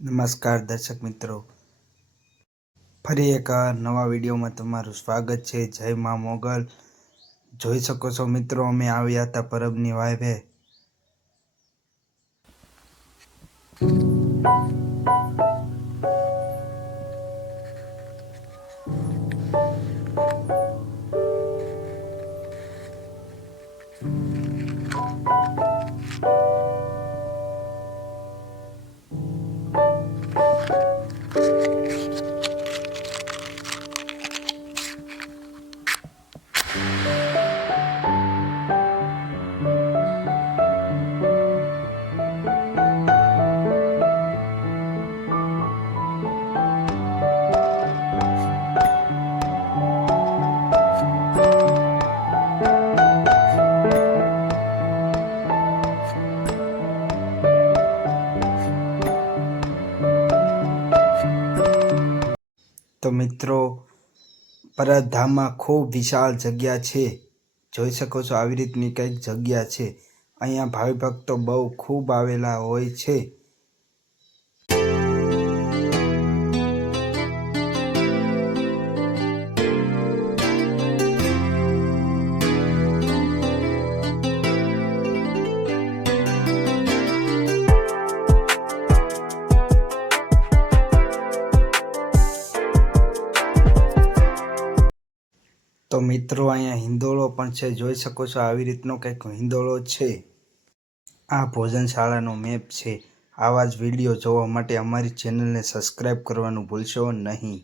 નમસ્કાર દર્શક મિત્રો, ફરી એક નવા વિડીયોમાં તમારું સ્વાગત છે। જય મા મોગલ। જોઈ શકો છો મિત્રો, અમે આવ્યા હતા પરબની વાવે। તો મિત્રો, પરબધામમાં ખૂબ વિશાળ જગ્યા છે। જોઈ શકો છો આવી રીતની કંઈક જગ્યા છે। અહીંયા ભાવિ ભક્તો બહુ ખૂબ આવેલા હોય છે। તો મિત્રો, અહીંયા હિંડોળો પણ છે। જોઈ શકો છો આવી રીતનો કંઈક હિંડોળો છે। આ ભોજનશાળાનો મેપ છે। આવા જ વિડીયો જોવા માટે અમારી ચેનલને સબસ્ક્રાઈબ કરવાનું ભૂલશો નહીં।